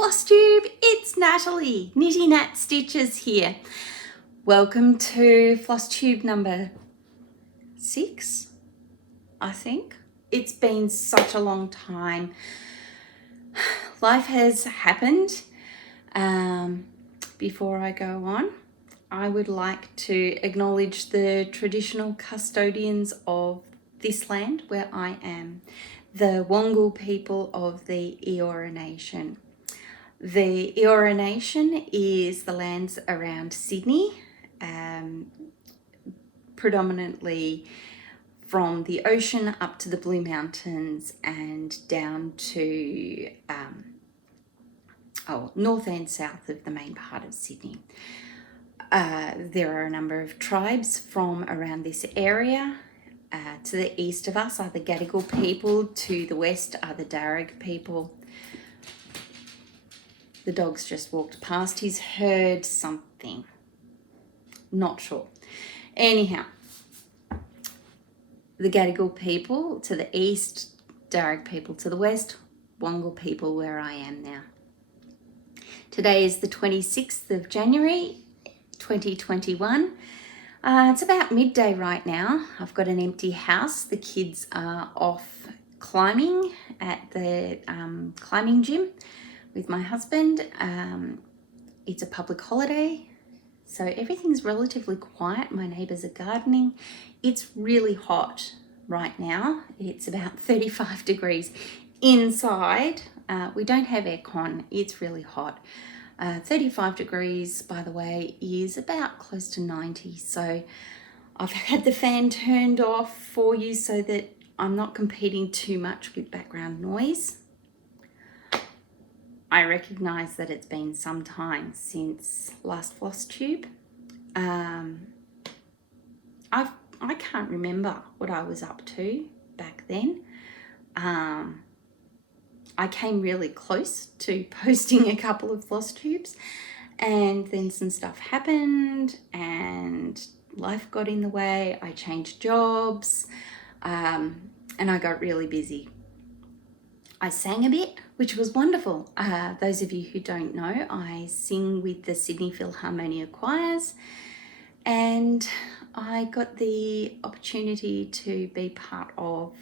Flosstube, it's Natalie, Knitty Nat Stitches here. Welcome to Flosstube number 6, I think. It's been such a long time. Life has happened. Before I go on, I would like to acknowledge the traditional custodians of this land where I am, the Wongal people of the Eora Nation. The Eora Nation is the lands around Sydney, predominantly from the ocean up to the Blue Mountains and down to north and south of the main part of Sydney. There are a number of tribes from around this area. To the east of us are the Gadigal people, to the west are the Darug people. The dog's just walked past. He's heard something. Not sure. Anyhow, the Gadigal people to the east, Darug people to the west, Wongal people where I am now. Today is the 26th of January, 2021. It's about midday right now. I've got an empty house. The kids are off climbing at the climbing gym with my husband. It's a public holiday, so everything's relatively quiet. My neighbours are gardening. It's really hot right now. It's about 35 degrees inside. We don't have aircon. It's really hot. 35 degrees, by the way, is about close to 90. So I've had the fan turned off for you so that I'm not competing too much with background noise. I recognise that it's been some time since last Flosstube. I can't remember what I was up to back then. I came really close to posting a couple of Flosstubes, and then some stuff happened and life got in the way. I changed jobs, and I got really busy. I sang a bit, which was wonderful. Those of you who don't know, I sing with the Sydney Philharmonia Choirs, and I got the opportunity to be part of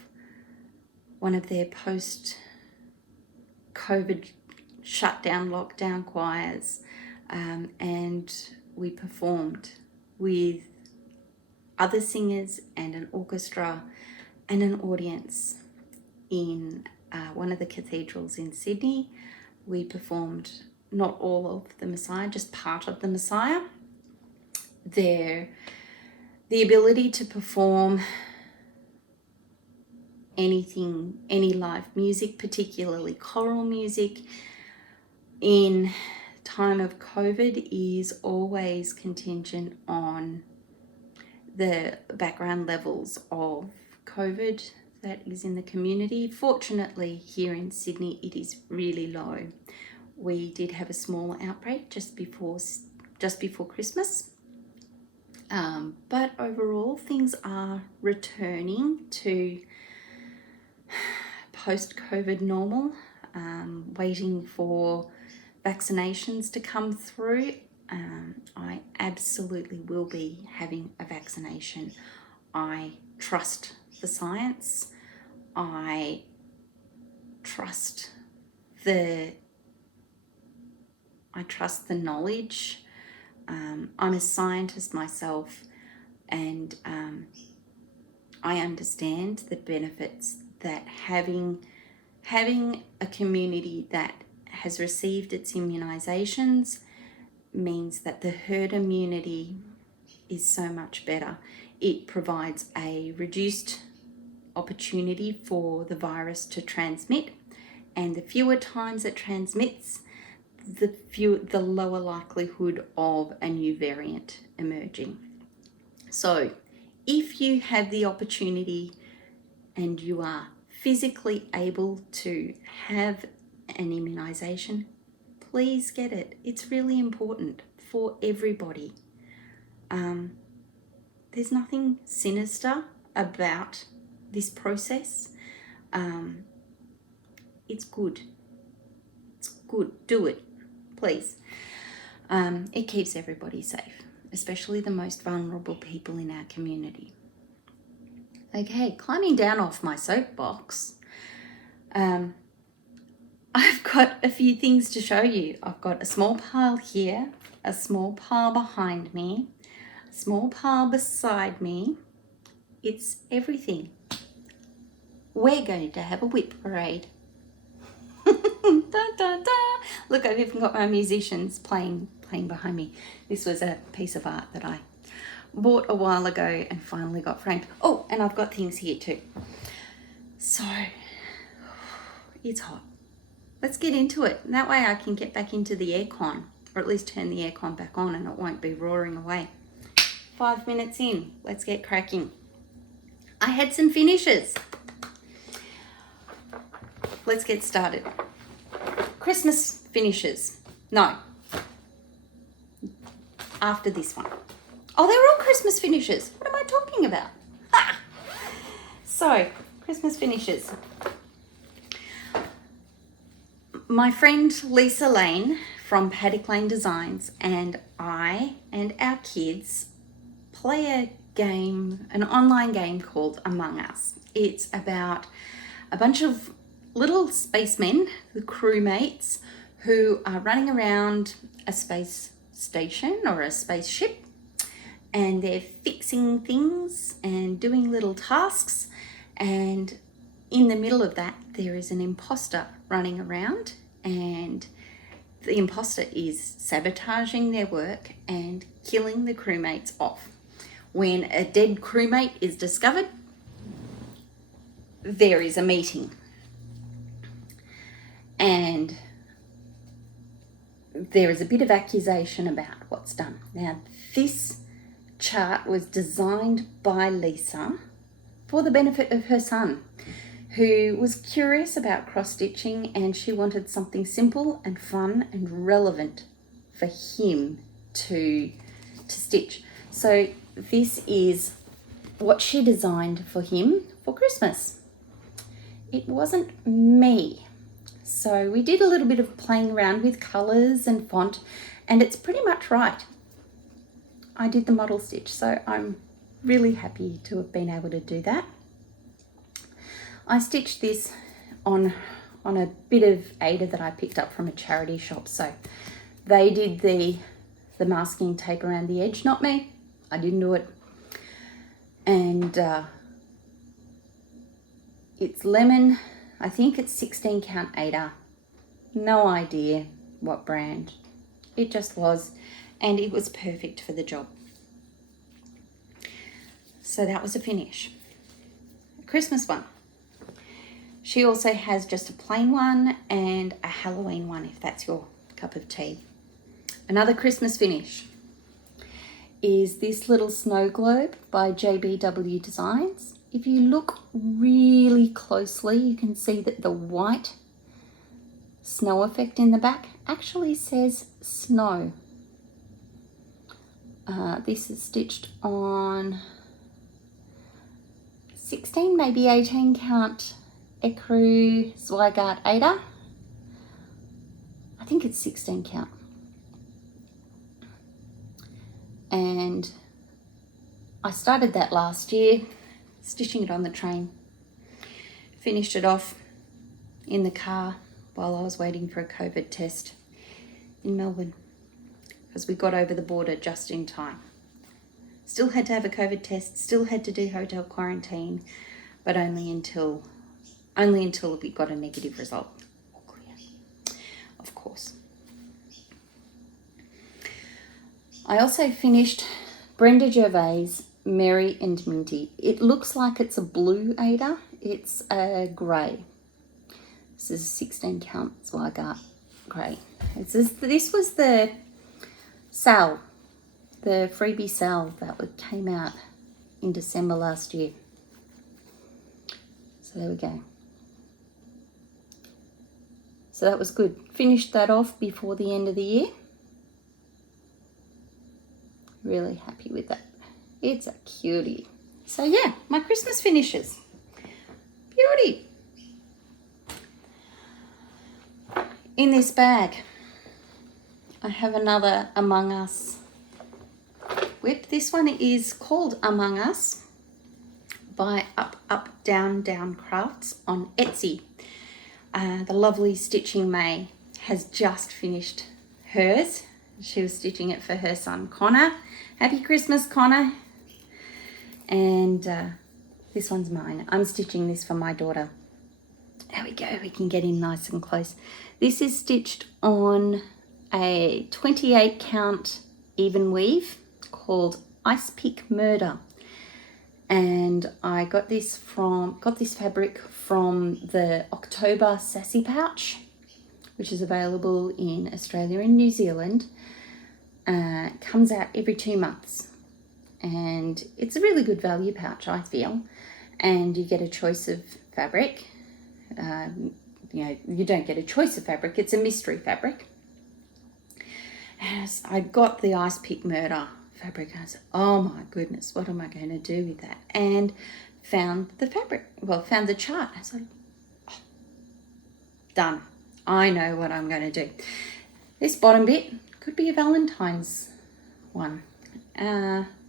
one of their post-COVID shutdown, lockdown choirs, and we performed with other singers and an orchestra and an audience in one of the cathedrals in Sydney. We performed not all of the Messiah, just part of the Messiah. The ability to perform anything, any live music, particularly choral music, in time of COVID is always contingent on the background levels of COVID that is in the community. Fortunately, here in Sydney, it is really low. We did have a small outbreak just before Christmas. But overall, things are returning to post-COVID normal, waiting for vaccinations to come through. I absolutely will be having a vaccination. I trust the science. I trust the knowledge. I'm a scientist myself, and I understand the benefits that having a community that has received its immunizations means that the herd immunity is so much better. It provides a reduced opportunity for the virus to transmit, and the fewer times it transmits, the lower likelihood of a new variant emerging. So if you have the opportunity and you are physically able to have an immunization, please get it. It's really important for everybody. There's nothing sinister about this process. It's good. It's good. Do it, please. It keeps everybody safe, especially the most vulnerable people in our community. Okay, climbing down off my soapbox, I've got a few things to show you. I've got a small pile here, a small pile behind me, a small pile beside me. It's everything. We're going to have a WIP parade. Da, da, da. Look, I've even got my musicians playing behind me. This was a piece of art that I bought a while ago and finally got framed. Oh, and I've got things here too. So, it's hot. Let's get into it. That way I can get back into the aircon, or at least turn the aircon back on and it won't be roaring away. 5 minutes in, let's get cracking. I had some finishes. Let's get started. Christmas finishes. No. After this one. Oh, they're all Christmas finishes. What am I talking about? Ha! So, Christmas finishes. My friend Lisa Lane from Paddock Lane Designs and I and our kids play a game, an online game called Among Us. It's about a bunch of little spacemen, the crewmates, who are running around a space station or a spaceship, and they're fixing things and doing little tasks, and in the middle of that there is an imposter running around, and the imposter is sabotaging their work and killing the crewmates off. When a dead crewmate is discovered, there is a meeting, and there is a bit of accusation about what's done. Now, this chart was designed by Lisa for the benefit of her son, who was curious about cross-stitching, and she wanted something simple and fun and relevant for him to stitch. So this is what she designed for him for Christmas. It wasn't me. So we did a little bit of playing around with colours and font, and it's pretty much right. I did the model stitch, so I'm really happy to have been able to do that. I stitched this on a bit of Aida that I picked up from a charity shop. So they did the masking tape around the edge, not me. I didn't do it. And it's lemon. I think it's 16 count Aida. No idea what brand. It just was, and it was perfect for the job. So that was a finish. A Christmas one. She also has just a plain one and a Halloween one, if that's your cup of tea. Another Christmas finish is this little snow globe by JBW Designs. If you look really closely, you can see that the white snow effect in the back actually says snow. This is stitched on 16, maybe 18 count ecru Zweigart Aida. I think it's 16 count. And I started that last year, stitching it on the train. Finished it off in the car while I was waiting for a COVID test in Melbourne, because we got over the border just in time. Still had to have a COVID test, still had to do hotel quarantine, but only until we got a negative result. All clear, of course. I also finished Brenda Gervais Mary and Minty. It looks like it's a blue Aida. It's a grey. This is 16 count Zweigart grey. This was the SAL, the freebie SAL that came out in December last year. So there we go. So that was good. Finished that off before the end of the year. Really happy with that. It's a cutie. So yeah, my Christmas finishes. Beauty. In this bag, I have another Among Us WIP. This one is called Among Us by Up Down Crafts on Etsy. The lovely Stitching May has just finished hers. She was stitching it for her son Connor. Happy Christmas, Connor. And this one's mine. I'm stitching this for my daughter. There we go, we can get in nice and close. This is stitched on a 28 count even weave called Ice Pick Murder. And I got this fabric from the October Sassy Pouch, which is available in Australia and New Zealand. Comes out every 2 months. And it's a really good value pouch, I feel. And you get a choice of fabric. You know, you don't get a choice of fabric, it's a mystery fabric. And I got the Ice Pick Murder fabric and I said, oh my goodness, what am I going to do with that? And found the fabric, well, found the chart. I said, oh, done. I know what I'm going to do. This bottom bit could be a Valentine's one.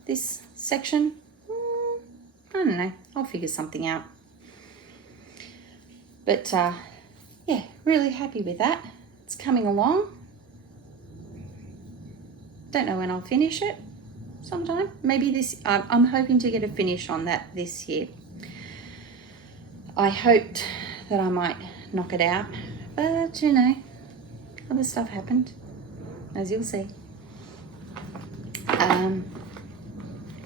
This section, I don't know, I'll figure something out. But yeah, really happy with that. It's coming along. Don't know when I'll finish it. Sometime. Maybe this, I'm hoping to get a finish on that this year. I hoped that I might knock it out, but you know, other stuff happened, as you'll see.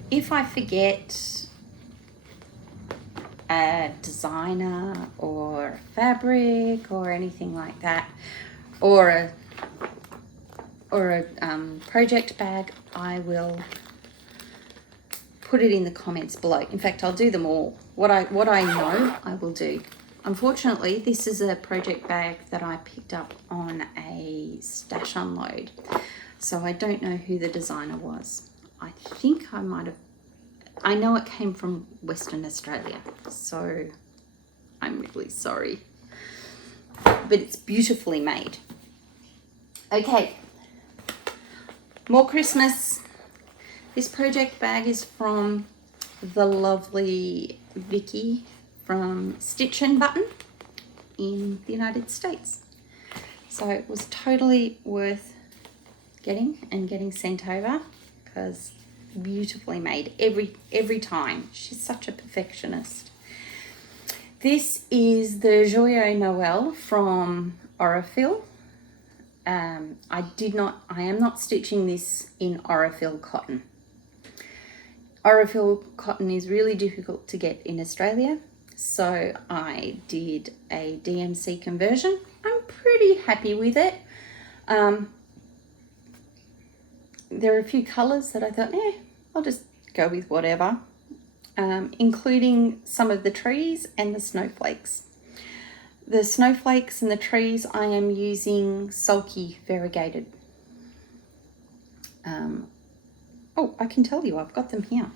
If I forget a designer or a fabric or anything like that, or a project bag, I will put it in the comments below. In fact, I'll do them all. What I know, I will do. Unfortunately, this is a project bag that I picked up on a stash unload, so I don't know who the designer was. I think I might have, I know it came from Western Australia, so I'm really sorry, but it's beautifully made. Okay, more Christmas. This project bag is from the lovely Vicky from Stitch and Button in the United States. So it was totally worth getting sent over, because beautifully made every time. She's such a perfectionist. This is the Joyo Noel from Aurifil. I am not stitching this in Aurifil cotton. Aurifil cotton is really difficult to get in Australia, so I did a DMC conversion. I'm pretty happy with it. There are a few colours that I thought, I'll just go with whatever, including some of the trees and the snowflakes. The snowflakes and the trees, I am using Sulky variegated. Oh, I can tell you, I've got them here.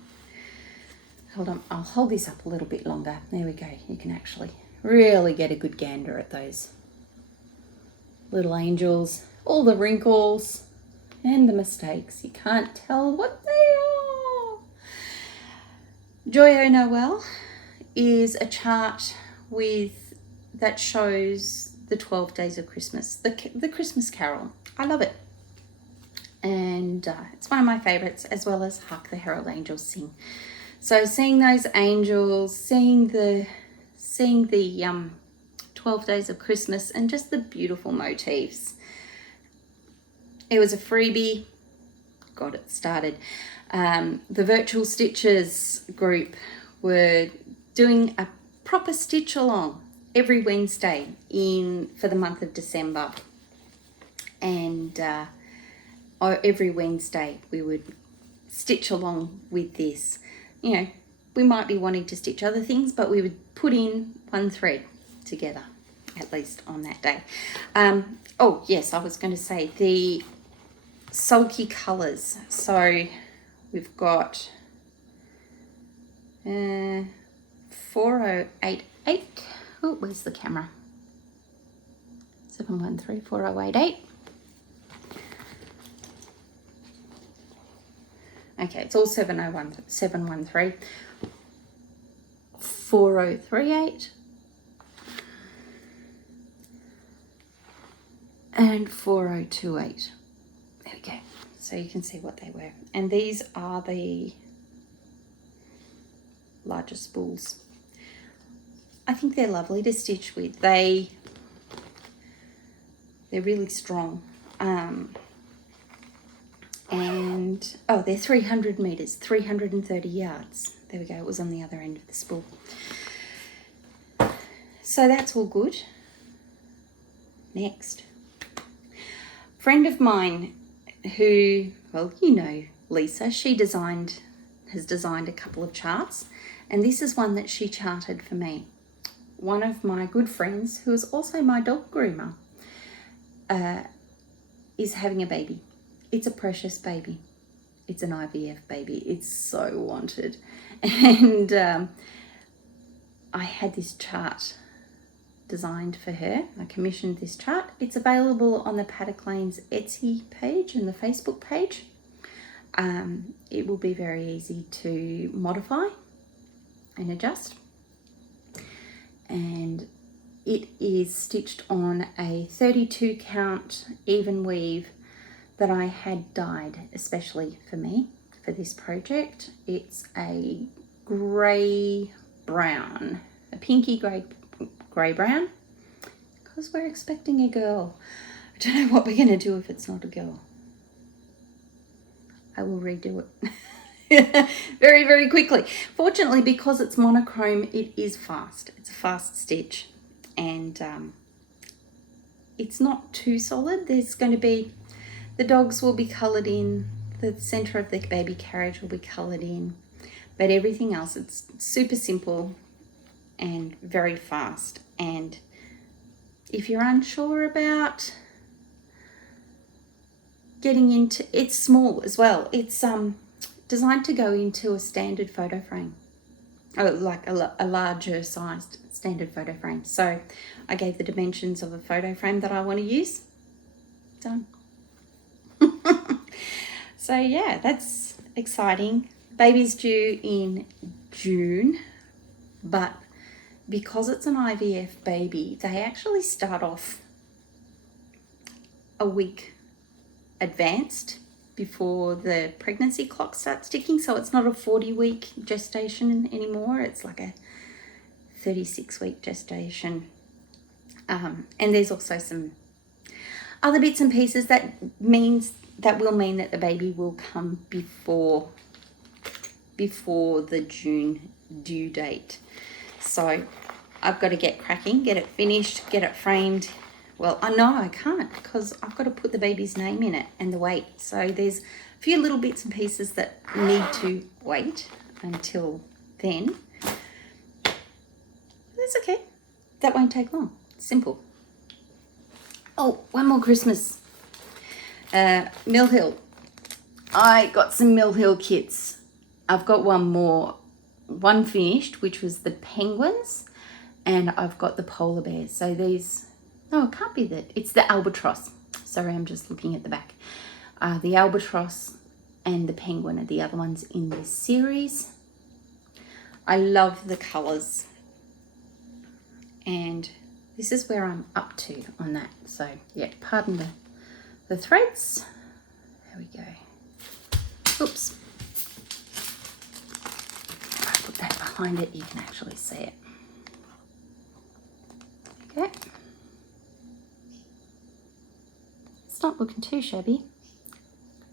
Hold on, I'll hold this up a little bit longer. There we go. You can actually really get a good gander at those little angels, all the wrinkles and the mistakes. You can't tell what they are. Joyo Noel is a chart that shows the 12 days of Christmas, the Christmas Carol. I love it. And it's one of my favorites, as well as Hark the Herald Angels Sing. So seeing those angels, seeing the 12 days of Christmas, and just the beautiful motifs. It was a freebie, got it started. The Virtual Stitches group were doing a proper stitch along every Wednesday for the month of December. And every Wednesday we would stitch along with this. You know, we might be wanting to stitch other things, but we would put in one thread together, at least on that day. Oh yes, I was going to say the Sulky colours. So we've got 4088. Oh, where's the camera? 7134088. Okay, it's all 713 4038 and 4028. There we go. So you can see what they were. And these are the larger spools. I think they're lovely to stitch with. They're really strong. And oh, they're 300 meters, 330 yards. There we go, it was on the other end of the spool. So that's all good. Next. Friend of mine who, well, you know Lisa, she has designed a couple of charts, and this is one that she charted for me. One of my good friends, who is also my dog groomer, is having a baby. It's a precious baby. It's an IVF baby. It's so wanted. And I had this chart designed for her. I commissioned this chart. It's available on the Paddock Lane's Etsy page and the Facebook page. It will be very easy to modify and adjust. And it is stitched on a 32 count even weave that I had dyed especially for me for this project. It's a grey brown, a pinky grey brown, because we're expecting a girl. I don't know what we're going to do if it's not a girl. I will redo it very, very quickly. Fortunately, because it's monochrome, it is fast. It's a fast stitch, and it's not too solid. There's going to be, the dogs will be coloured in, the centre of the baby carriage will be coloured in, but everything else, it's super simple and very fast. And if you're unsure about getting into, it's small as well. It's designed to go into a standard photo frame, like a larger sized standard photo frame. So I gave the dimensions of a photo frame that I want to use. Done. So yeah, that's exciting. Baby's due in June, but because it's an IVF baby, they actually start off a week advanced before the pregnancy clock starts ticking. So it's not a 40-week gestation anymore. It's like a 36-week gestation. And there's also some other bits and pieces that will mean that the baby will come before the June due date. So I've got to get cracking, get it finished, get it framed. Well, I know I can't, because I've got to put the baby's name in it and the weight. So there's a few little bits and pieces that need to wait until then. That's okay. That won't take long. Simple. Oh, one more Christmas. Mill Hill. I got some Mill Hill kits. I've got one finished, which was the penguins, and I've got the polar bears. So these, no, it can't be that. It's the albatross. Sorry, I'm just looking at the back. The albatross and the penguin are the other ones in this series. I love the colours, and this is where I'm up to on that. So yeah, pardon the threads. There we go. Oops. If I put that behind it, you can actually see it. Okay. It's not looking too shabby.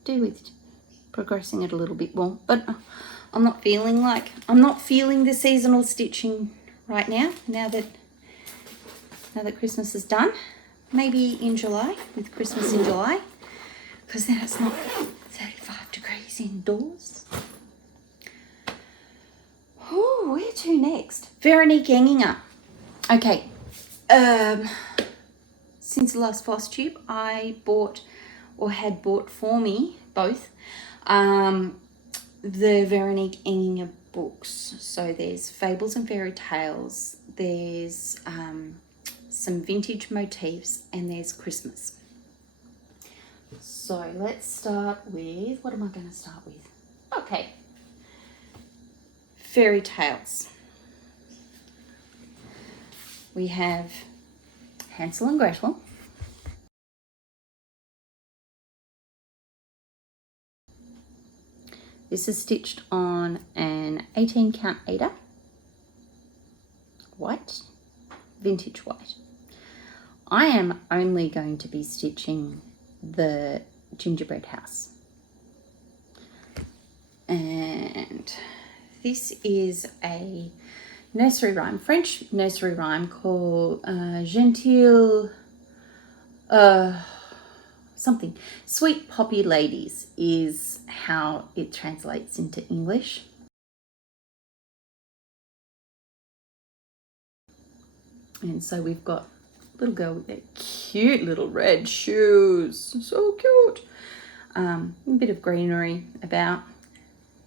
Do with progressing it a little bit more, but I'm not feeling the seasonal stitching right now. Now that Christmas is done, maybe in July, with Christmas in July, because then it's not 35 degrees indoors. Oh, where to next? Veronique Enginger. Okay. Since the last Flosstube, I had bought for me both the Veronique Enginger books. So there's Fables and Fairy Tales, there's some vintage motifs, and there's Christmas. So let's start with, what am I going to start with? Okay, fairy tales. We have Hansel and Gretel. This is stitched on an 18 count Aida, white, vintage white. I am only going to be stitching the gingerbread house. And this is a nursery rhyme, French nursery rhyme called Gentile something. Sweet Poppy Ladies is how it translates into English. And so we've got a little girl with their cute little red shoes. So cute. A bit of greenery about.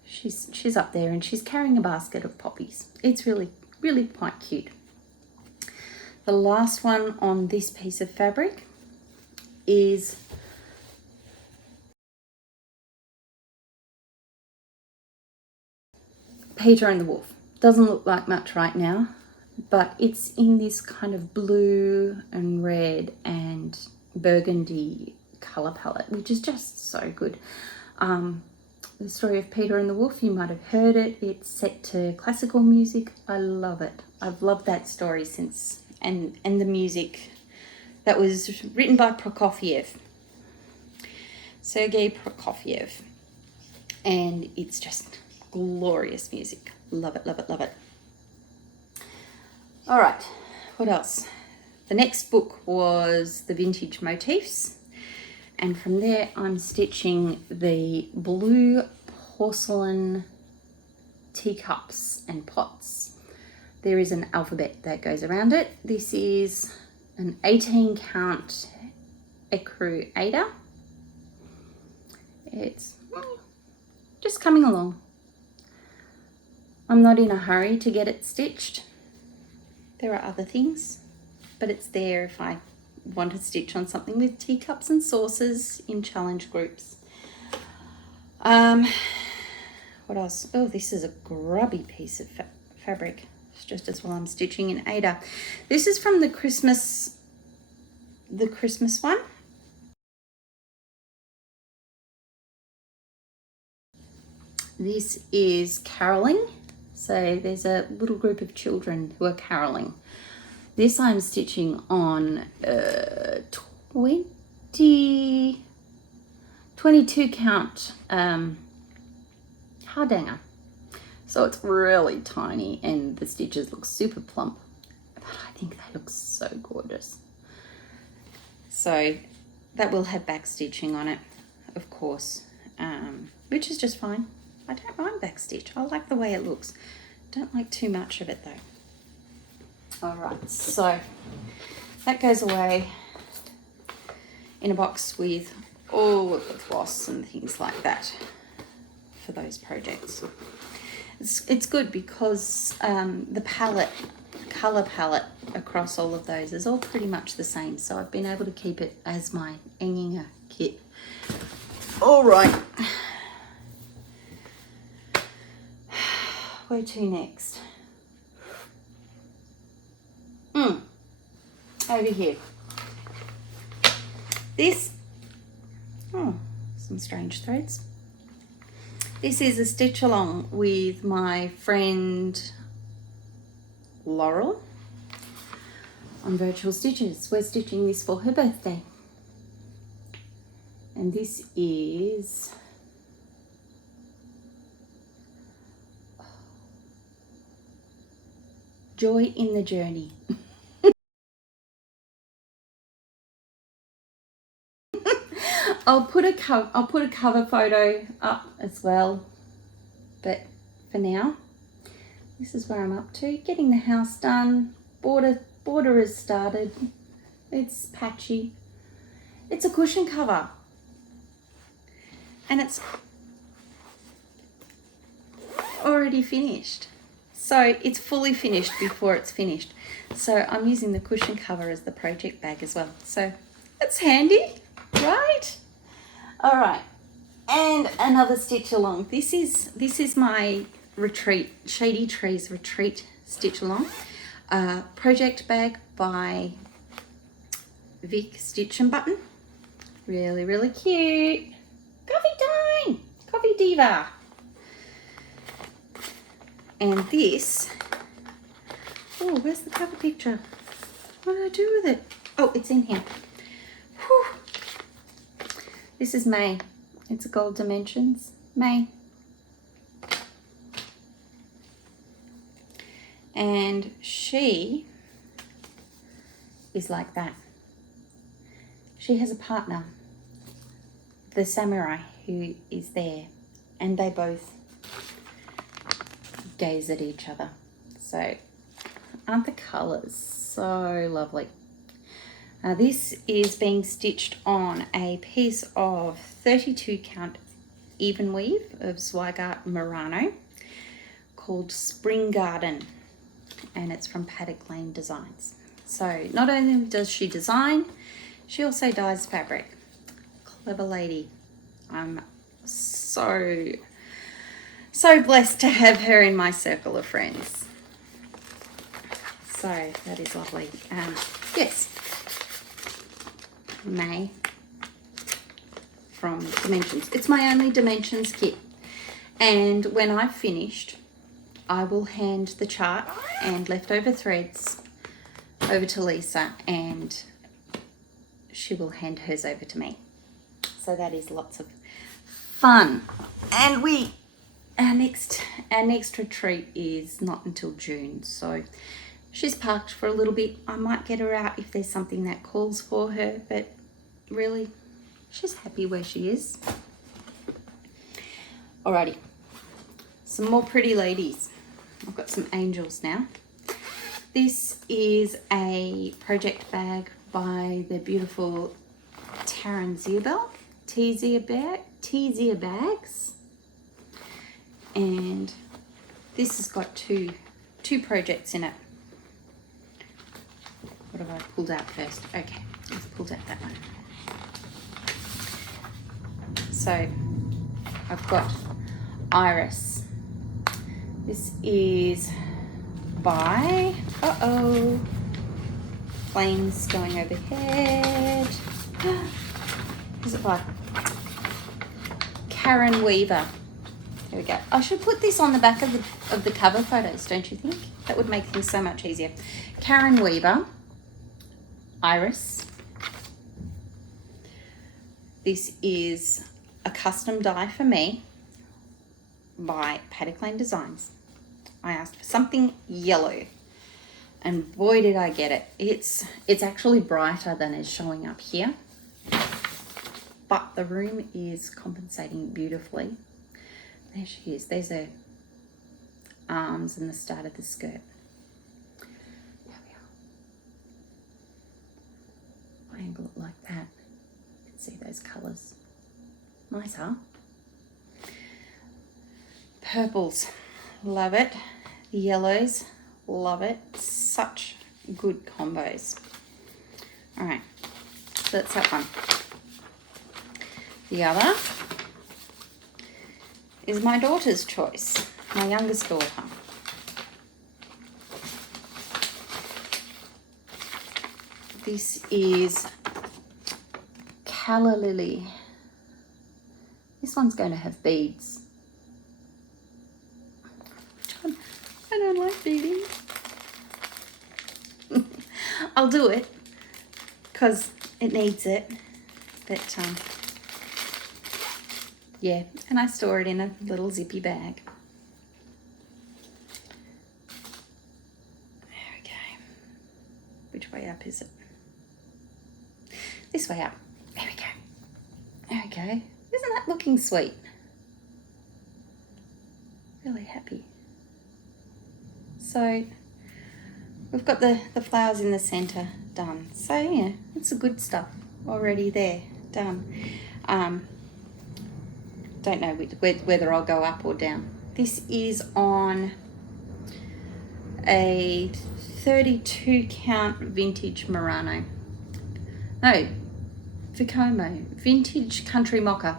She's up there and she's carrying a basket of poppies. It's really, really quite cute. The last one on this piece of fabric is Peter and the Wolf. Doesn't look like much right now, but it's in this kind of blue and red and burgundy color palette, which is just so good. The story of Peter and the Wolf, you might have heard it. It's set to classical music. I love it. I've loved that story since, and the music that was written by Prokofiev, Sergei Prokofiev, and it's just glorious music. Love it, love it, love it. All right, what else? The next book was the vintage motifs, and from there I'm stitching the blue porcelain teacups and pots. There is an alphabet that goes around it. This is an 18 count ecru Aida. It's just coming along. I'm not in a hurry to get it stitched. There are other things, but it's there if I want to stitch on something with teacups and saucers in challenge groups. What else? Oh, this is a grubby piece of fabric. It's just as well I'm stitching in Aida. This is from the Christmas one. This is caroling. So there's a little group of children who are caroling. This I'm stitching on 22 count hardanger. So it's really tiny and the stitches look super plump, but I think they look so gorgeous. So that will have back stitching on it, of course, which is just fine. I don't mind back stitch. I like the way it looks. Don't like too much of it though. All right, so that goes away in a box with all of the floss and things like that for those projects. It's good because the color palette across all of those is all pretty much the same. So I've been able to keep it as my Enginger kit. All right. Where to next? Over here. This, some strange threads. This is a stitch along with my friend Laurel on Virtual Stitches. We're stitching this for her birthday. And this is Joy in the Journey. I'll put a cover photo up as well, but for now, this is where I'm up to. Getting the house done. Border is started. It's patchy. It's a cushion cover, and it's already finished. So it's fully finished before it's finished. So I'm using the cushion cover as the project bag as well. So that's handy, right? All right, and another stitch along. This is my retreat, Shady Trees retreat stitch along. Project bag by Vic Stitch and Button. Really, really cute. Coffee time, Coffee Diva. And this, oh, where's the cover picture? What did I do with it? Oh, it's in here. Whew. This is May. It's a Gold Dimensions. May. And she is like that. She has a partner, the samurai, who is there, and they both gaze at each other. So aren't the colours so lovely? This is being stitched on a piece of 32 count even weave of Zweigart Murano called Spring Garden, and it's from Paddock Lane Designs. So not only does she design, she also dyes fabric. Clever lady. I'm so blessed to have her in my circle of friends. So that is lovely. Yes, May from Dimensions. It's my only Dimensions kit, and when I've finished, I will hand the chart and leftover threads over to Lisa, and she will hand hers over to me. So that is lots of fun. And our next retreat is not until June, so she's parked for a little bit. I might get her out if there's something that calls for her, but really she's happy where she is. Alrighty, some more pretty ladies. I've got some angels now. This is a project bag by the beautiful Taryn Ziabel, T-Zia Bags. And this has got two projects in it. What have I pulled out first? Okay, let's pull out that one. So I've got Iris. This is by, flames going overhead. Is it by Karen Weaver? There we go. I should put this on the back of the cover photos, don't you think? That would make things so much easier. Karen Weaver, Iris. This is a custom die for me by Paddock Lane Designs. I asked for something yellow, and boy did I get it. It's actually brighter than is showing up here, but the room is compensating beautifully. There she is. There's her arms and the start of the skirt. There we are. I angle it like that. You can see those colours. Nice, huh? Purples, love it. The yellows, love it. Such good combos. All right, so that's that one. The other is my daughter's choice, my youngest daughter. This is Coco Lily. This one's going to have beads. I don't like beading. I'll do it because it needs it, but yeah, and I store it in a little zippy bag. There we go. Which way up is it? This way up. There we go. There we go. Isn't that looking sweet? Really happy. So we've got the flowers in the center done. So yeah, it's the good stuff already there, done. Don't know whether I'll go up or down. This is on a 32 count vintage Murano. No, Vicomo, vintage country mocha.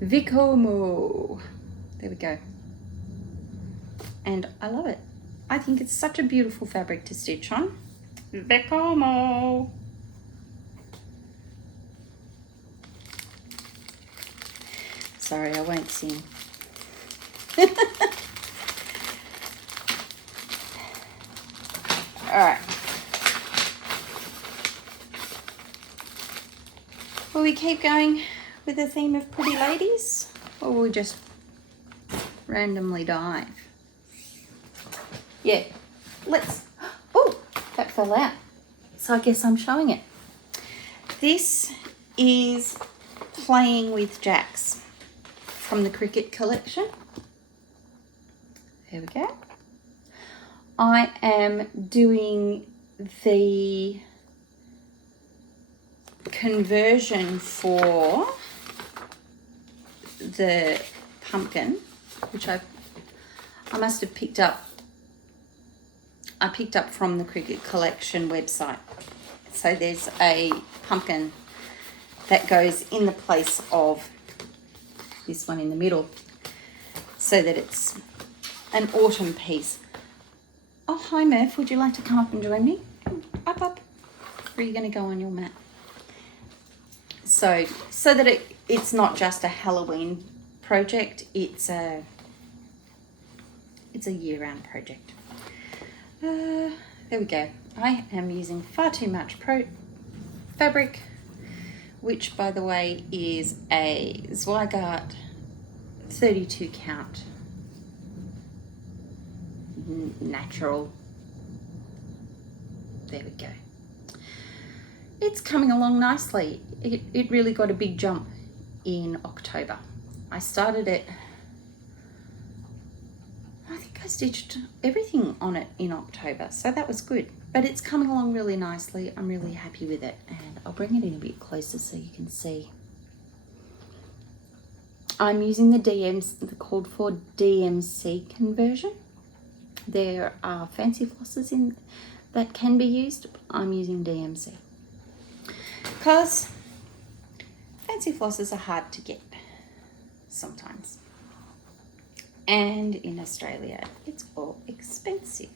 Vicomo. There we go. And I love it. I think it's such a beautiful fabric to stitch on. Vicomo. Sorry, I won't sing. All right. Will we keep going with the theme of pretty ladies, or will we just randomly dive? Yeah, let's. Oh, that fell out. So I guess I'm showing it. This is Playing with Jacks from the Cricket collection. There we go. I am doing the conversion for the pumpkin, which I must have picked up. I picked up from the Cricket collection website. So there's a pumpkin that goes in the place of this one in the middle, so that it's an autumn piece. Oh, hi Murph, would you like to come up and join me? Up. Or are you going to go on your mat? So that it's not just a Halloween project, it's a year-round project. There we go. I am using far too much fabric, which by the way is a Zweigart 32 count natural. There we go. It's coming along nicely. It really got a big jump in October. I started it, I think I stitched everything on it in October, so that was good. But it's coming along really nicely. I'm really happy with it, and I'll bring it in a bit closer so you can see. I'm using the called for DMC conversion. There are fancy flosses in that can be used. I'm using DMC because fancy flosses are hard to get sometimes, and in Australia it's all expensive.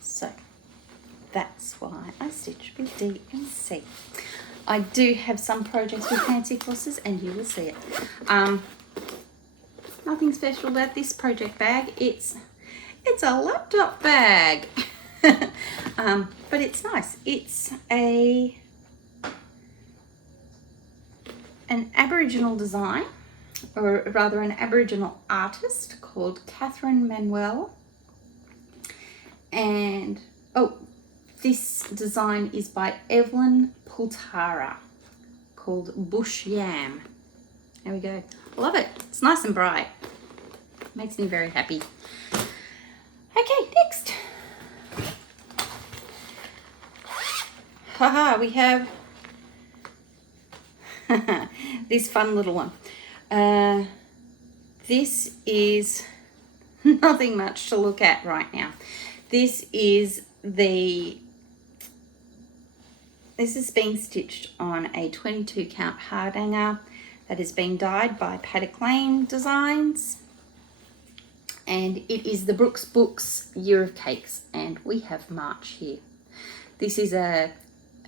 So that's why I stitch with DMC. I do have some projects with fancy flosses, and you will see it. Nothing special about this project bag. It's a laptop bag, but it's nice. It's an Aboriginal design, or rather an Aboriginal artist called Catherine Manuel. And this design is by Evelyn Pultara, called Bush Yam. There we go. I love it. It's nice and bright. Makes me very happy. Okay, next. Haha, we have this fun little one. This is nothing much to look at right now. This is being stitched on a 22 count hardhanger that is being dyed by Paddock Lane Designs, and it is the Brooks Books Year of Cakes, and we have March here. This is a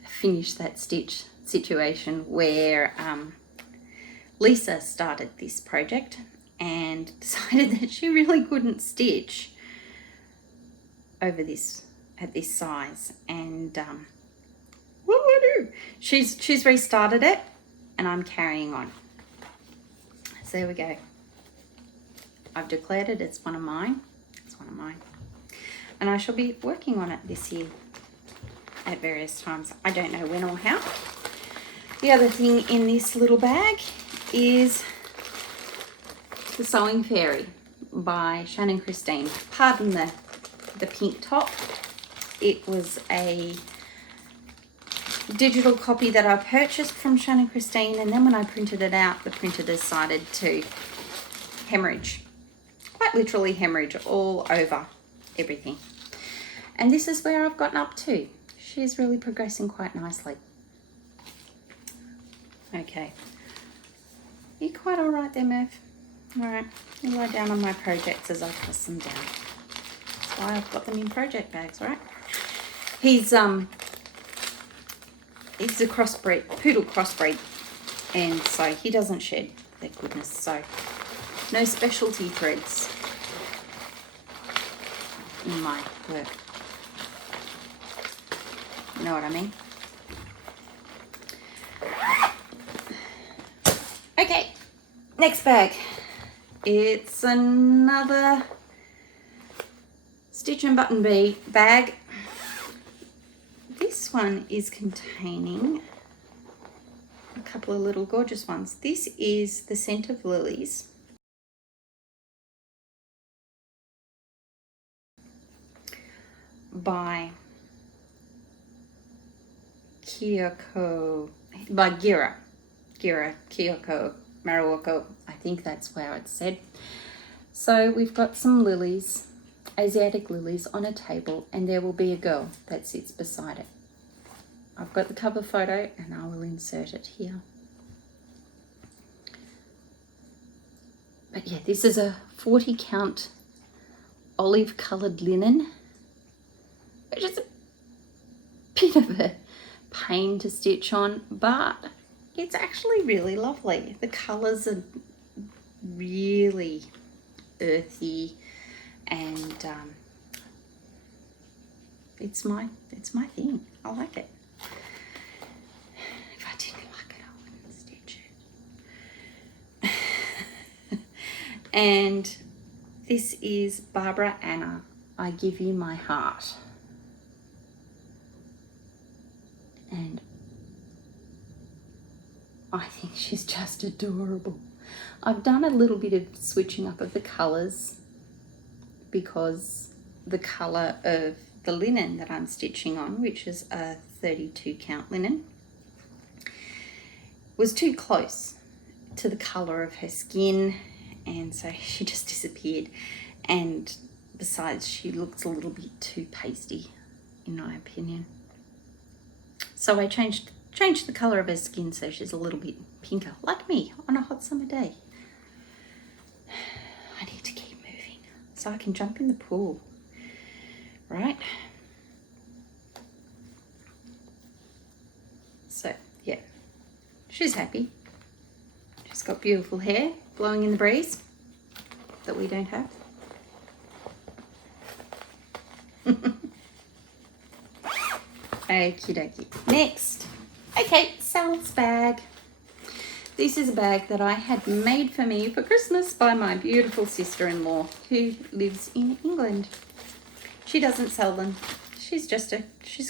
finish that stitch situation where Lisa started this project and decided that she really couldn't stitch over this at this size, and what do I do? She's restarted it, and I'm carrying on. So there we go. I've declared it. It's one of mine. It's one of mine, and I shall be working on it this year at various times. I don't know when or how. The other thing in this little bag is the Sewing Fairy by Shannon Christine. Pardon the pink top. It was a digital copy that I purchased from Shannon Christine, and then when I printed it out, the printer decided to hemorrhage quite literally hemorrhage all over everything. And this is where I've gotten up to. She's really progressing quite nicely. Okay. You quite all right there, Murph? All right. You lie down on my projects as I press them down. That's why I've got them in project bags, right? He's a crossbreed, poodle crossbreed, and so he doesn't shed, thank goodness. So no specialty threads in my work. You know what I mean? Okay, next bag. It's another stitch and button bag. This one is containing a couple of little gorgeous ones. This is the Scent of Lilies by Kyoko, by Gira, Kyoko, Maruoko, I think that's where it's said. So we've got some lilies, Asiatic lilies on a table, and there will be a girl that sits beside it. I've got the cover photo and I will insert it here. But yeah, this is a 40 count olive coloured linen, which is a bit of a pain to stitch on, but it's actually really lovely. The colours are really earthy, and it's my thing. I like it. If I didn't like it, I wouldn't stitch it. And this is Barbara Anna, I Give You My Heart. And I think she's just adorable. I've done a little bit of switching up of the colours because the colour of the linen that I'm stitching on, which is a 32 count linen, was too close to the colour of her skin, and so she just disappeared. And besides, she looks a little bit too pasty, in my opinion. So I changed the colour of her skin so she's a little bit pinker, like me on a hot summer day. I need to keep moving so I can jump in the pool, right? So yeah, she's happy. She's got beautiful hair blowing in the breeze that we don't have. Okie dokie. Next. Okay, Sal's bag. This is a bag that I had made for me for Christmas by my beautiful sister-in-law who lives in England. She doesn't sell them. She's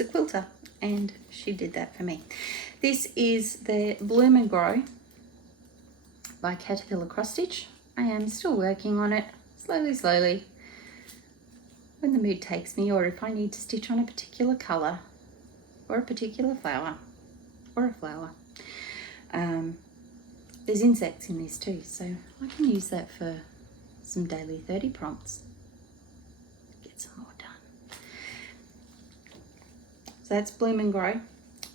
a quilter, and she did that for me. This is the Bloom and Grow by Caterpillar Cross Stitch. I am still working on it, slowly, when the mood takes me, or if I need to stitch on a particular colour or a particular flower or a flower. There's insects in this too, so I can use that for some daily 30 prompts. Get some more done. So that's Bloom and Grow.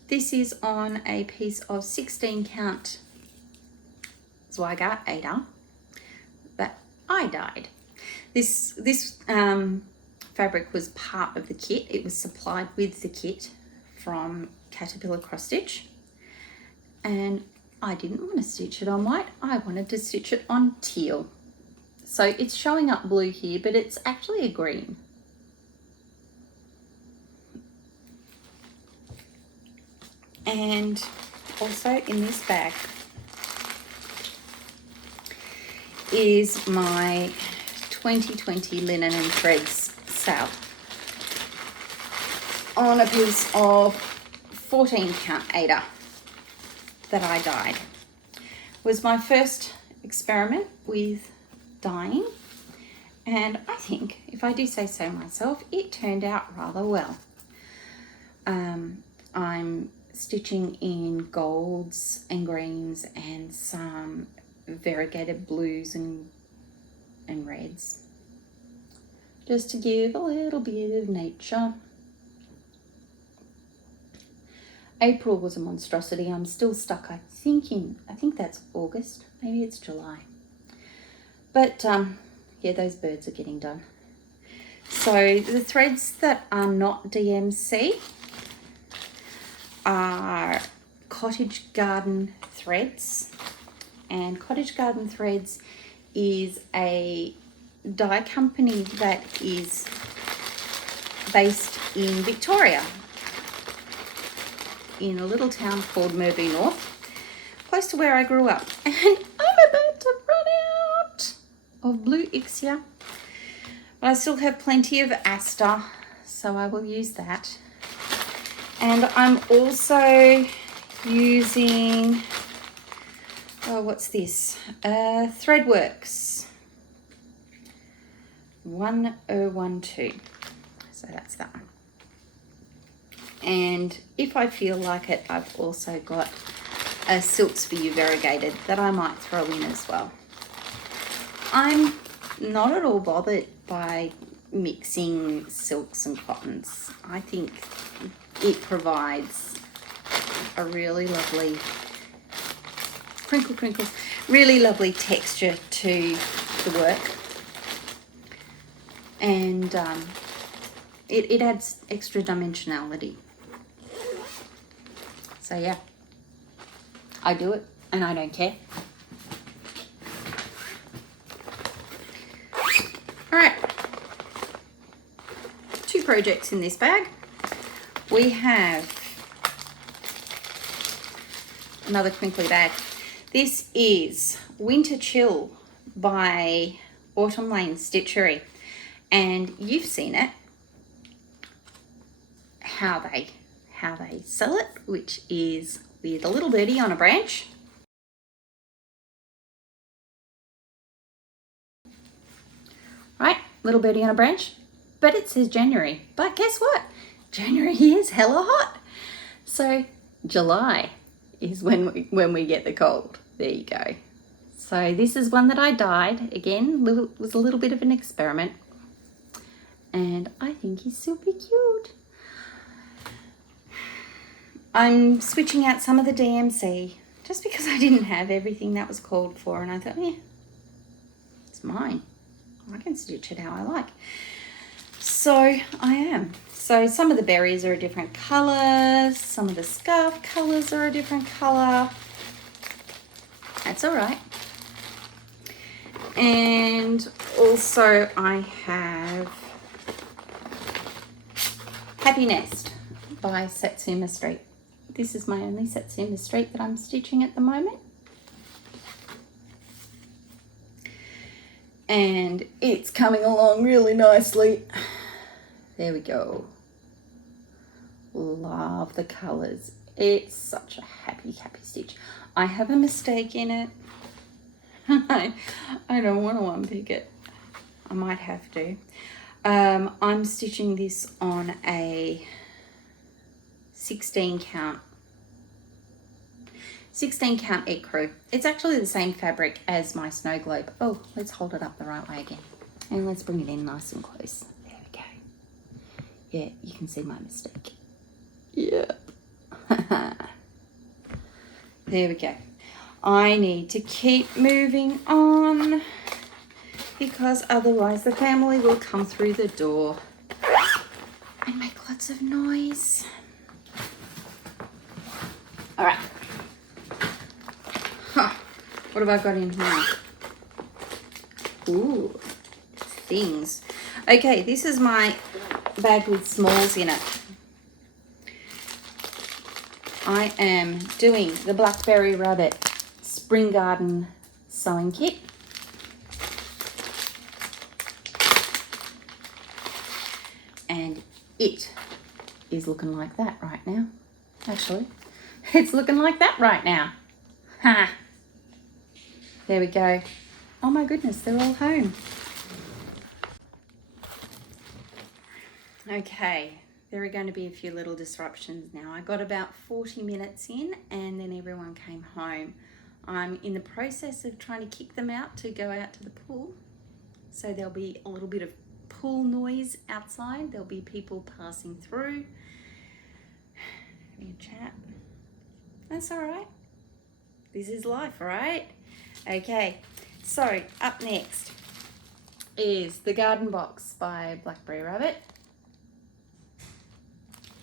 This is on a piece of 16 count Zweigart Aida that I dyed. This fabric was part of the kit. It was supplied with the kit from Caterpillar Cross Stitch, and I didn't want to stitch it on white. I wanted to stitch it on teal. So it's showing up blue here, but it's actually a green. And also in this bag is my 2020 linen and threads sale on a piece of 14 count Aida that I dyed. It was my first experiment with dyeing, and I think, if I do say so myself, it turned out rather well. I'm stitching in golds and greens and some variegated blues and reds. just to give a little bit of nature. April was a monstrosity. I'm still stuck, I think that's August, maybe it's July. But yeah, those birds are getting done. So the threads that are not DMC are Cottage Garden Threads, and Cottage Garden Threads is a dye company that is based in Victoria, in a little town called Murby North, close to where I grew up. And I'm about to run out of blue Ixia, but I still have plenty of Aster, so I will use that. And I'm also using, oh, what's this? Threadworks 1012. So that's that one. And if I feel like it, I've also got a Silks for You variegated that I might throw in as well. I'm not at all bothered by mixing silks and cottons. I think it provides a really lovely crinkle, really lovely texture to the work, and it adds extra dimensionality. So yeah, I do it and I don't care. All right, 2 projects in this bag. We have another crinkly bag. This is Winter Chill by Autumn Lane Stitchery, and you've seen it, how they sell it, which is with a little birdie on a branch. Right, little birdie on a branch, but it says January. But guess what? January is hella hot. So July is when we get the cold. There you go. So this is one that I dyed. Again, was a little bit of an experiment. And I think he's super cute. I'm switching out some of the DMC just because I didn't have everything that was called for, and I thought, yeah, it's mine. I can stitch it how I like. So I am. So some of the berries are a different colour, some of the scarf colours are a different colour. That's all right. And also I have Happynest by Satsuma Street. This is my only Satsuma Street that I'm stitching at the moment. And it's coming along really nicely. There we go. Love the colours. It's such a happy stitch. I have a mistake in it. I don't want to unpick it. I might have to. I'm stitching this on a 16 count ecru. It's actually the same fabric as my snow globe. Oh, let's hold it up the right way again. And let's bring it in nice and close. There we go. Yeah, you can see my mistake. Yeah. There we go. I need to keep moving on because otherwise the family will come through the door and make lots of noise. All right. What have I got in here? Ooh, things. Okay, this is my bag with smalls in it. I am doing the Blackberry Rabbit Spring Garden Sewing Kit. And it is looking like that right now. Actually, it's looking like that right now. Ha! There we go. Oh my goodness, they're all home. Okay, there are going to be a few little disruptions now. I got about 40 minutes in and then everyone came home. I'm in the process of trying to kick them out to go out to the pool. So there'll be a little bit of pool noise outside. There'll be people passing through. Having a chat. That's all right. This is life, right? Okay, so up next is the Garden Box by Blackberry Rabbit.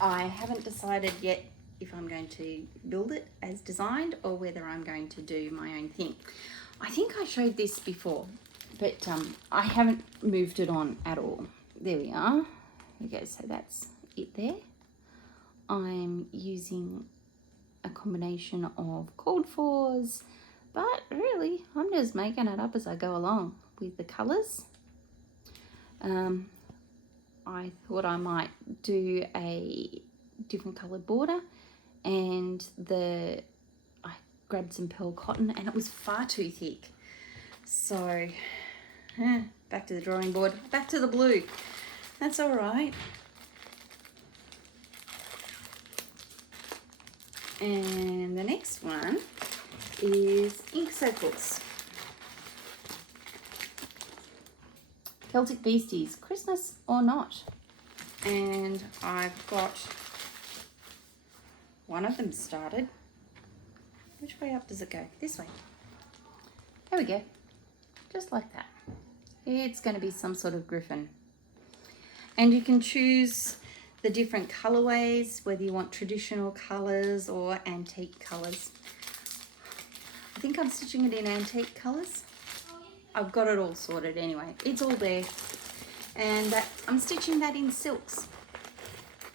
I haven't decided yet if I'm going to build it as designed or whether I'm going to do my own thing. I think I showed this before, but I haven't moved it on at all. There we are. Okay, so that's it there. I'm using a combination of called fors, but really I'm just making it up as I go along with the colours. I thought I might do a different coloured border, and I grabbed some pearl cotton and it was far too thick. So back to the drawing board, back to the blue. That's all right. And the next one is ink circles. Celtic Beasties, Christmas or not. And I've got one of them started. Which way up does it go? This way. There we go. Just like that. It's going to be some sort of griffin. And you can choose the different colorways, whether you want traditional colors or antique colors. I think I'm stitching it in antique colors. I've got it all sorted anyway. It's all there. And I'm stitching that in silks.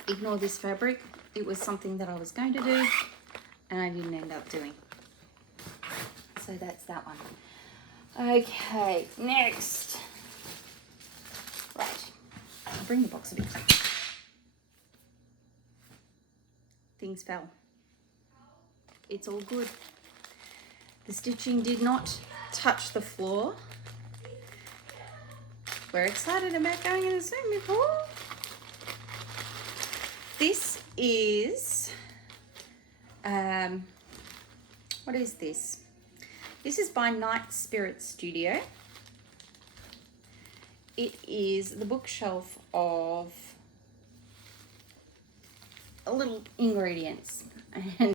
Ignore this fabric. It was something that I was going to do and I didn't end up doing. So that's that one. Okay, next. Right. I'll bring the box a bit. Things fell. It's all good. The stitching did not touch the floor. We're excited about going in the swimming pool. This is, what is this? This is by Night Spirit Studio. It is the bookshelf of little ingredients. And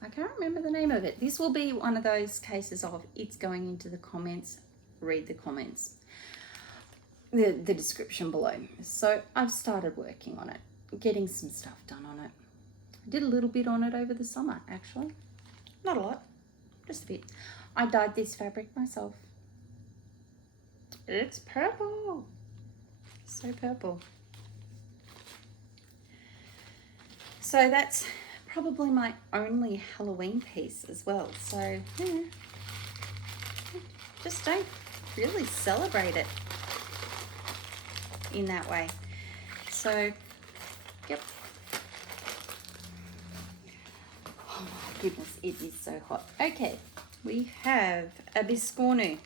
I can't remember the name of it. This will be one of those cases of it's going into the comments, read the comments, the description below. So I've started working on it, getting some stuff done on it. I did a little bit on it over the summer, actually. Not a lot, just a bit. I dyed this fabric myself. It's purple. So purple. So that's probably my only Halloween piece as well. So yeah, just don't really celebrate it in that way. So yep. Oh my goodness, it is so hot. Okay, we have a Bisconu.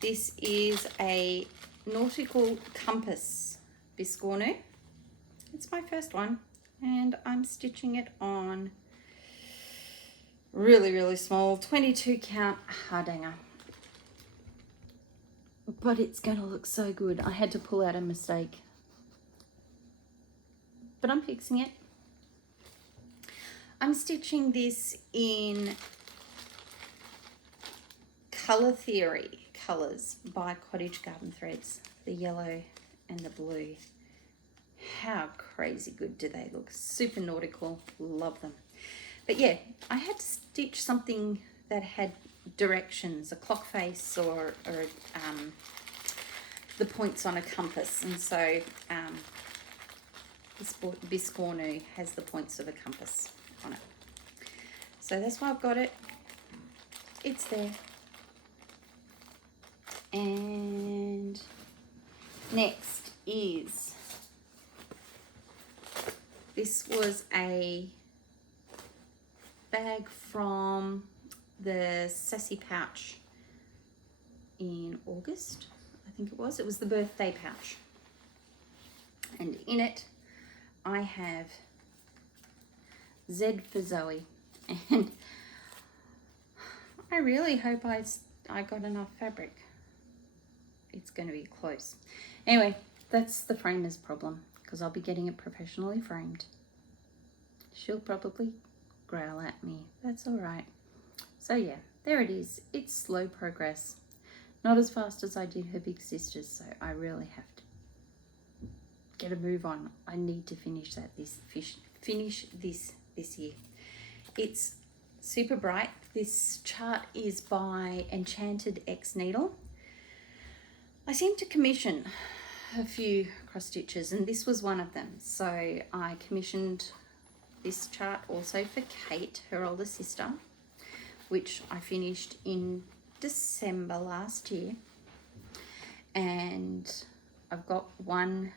This is a nautical compass Bisconu. It's my first one. And I'm stitching it on really small 22 count hardanger, but it's gonna look so good. I had to pull out a mistake, but I'm fixing it. I'm stitching this in Color Theory colors by Cottage Garden Threads, the yellow and the blue. How crazy good do they look? Super nautical, love them. But yeah, I had to stitch something that had directions, a clock face or the points on a compass. And so this Bisconu has the points of a compass on it. So that's why I've got it. It's there. And next is, this was a bag from the Sassy Pouch in August, I think it was. It was the birthday pouch. And in it, I have Z for Zoe. And I really hope I I got enough fabric. It's going to be close. Anyway, that's the framer's problem because I'll be getting it professionally framed. She'll probably growl at me. That's all right. So yeah, there it is. It's slow progress. Not as fast as I did her big sisters, so I really have to get a move on. I need to finish this year. It's super bright. This chart is by Enchanted X Needle. I seem to commission a few cross stitches and this was one of them. So I commissioned this chart also for Kate, her older sister, which I finished in December last year. And I've got one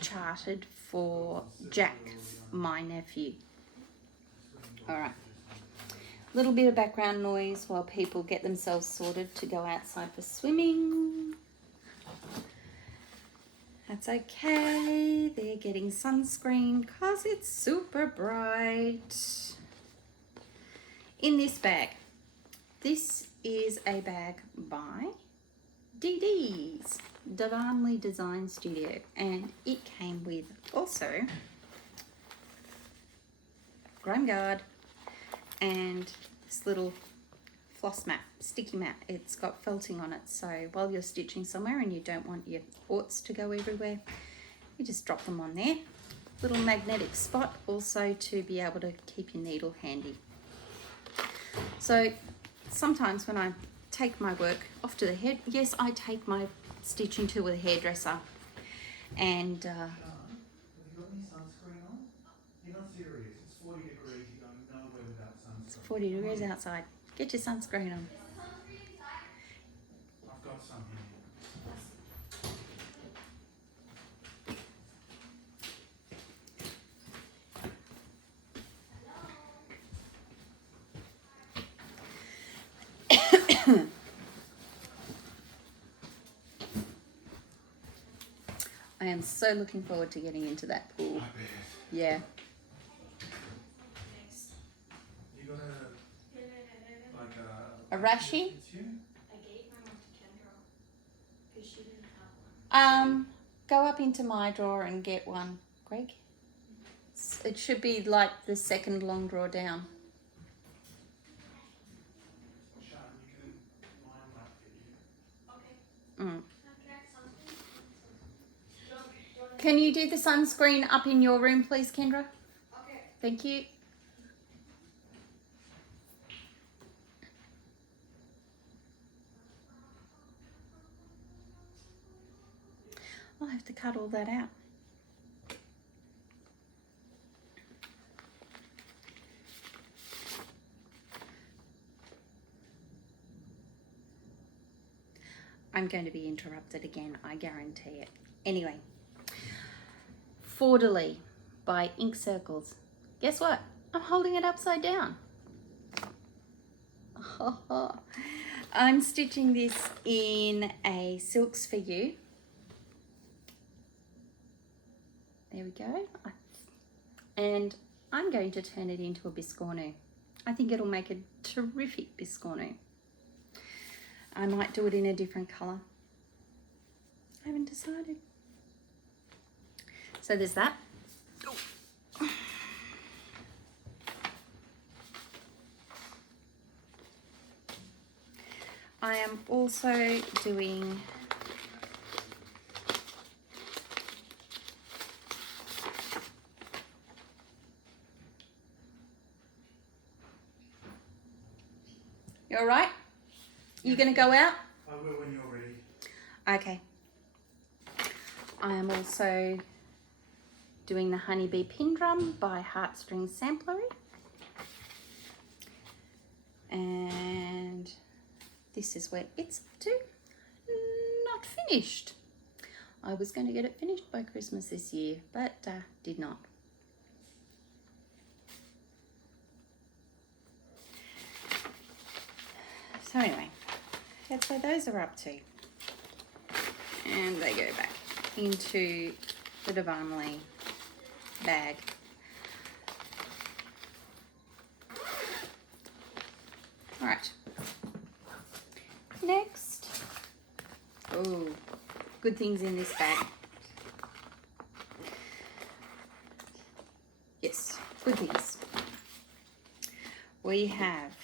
charted for Jack, my nephew. All right. Little bit of background noise while people get themselves sorted to go outside for swimming. That's okay. They're getting sunscreen because it's super bright. In this bag, this is a bag by DD's, Davanli Design Studio, and it came with also grime guard and this little floss mat, sticky mat. It's got felting on it, so while you're stitching somewhere and you don't want your orts to go everywhere, you just drop them on there. Little magnetic spot also to be able to keep your needle handy. So sometimes when I take my work off to the head, yes, I take my stitching to a hairdresser, and Have you got any sunscreen on? You're not serious. It's 40 degrees. You're going nowhere without sunscreen. it's 40 degrees outside. Get your sunscreen on. I've got some here. I am so looking forward to getting into that pool. I bet. Yeah. You got A rashie? It's you? I gave my one to Kendra because she didn't have one. Go up into my drawer and get one, Greg. It should be like the second long drawer down. Sean, you can mine might fit you. Okay. Mm. Can I have sunscreen? Can you do the sunscreen up in your room, please, Kendra? Okay. Thank you. I'll have to cut all that out. I'm going to be interrupted again, I guarantee it. Anyway, Forderly by Ink Circles. Guess what? I'm holding it upside down. I'm stitching this in a Silks for You. There we go. And I'm going to turn it into a Bisconu. I think it'll make a terrific Bisconu. I might do it in a different colour. I haven't decided. So there's that. I am also doing You all right? You gonna go out? I will when you're ready. Okay. I am also doing the Honeybee Pin Drum by Heartstrings Samplery. And this is where it's up to. Not finished. I was going to get it finished by Christmas this year, but did not. So anyway, that's where those are up to. And they go back into the Davanli bag. All right. good things in this bag. Yes, good things. We have,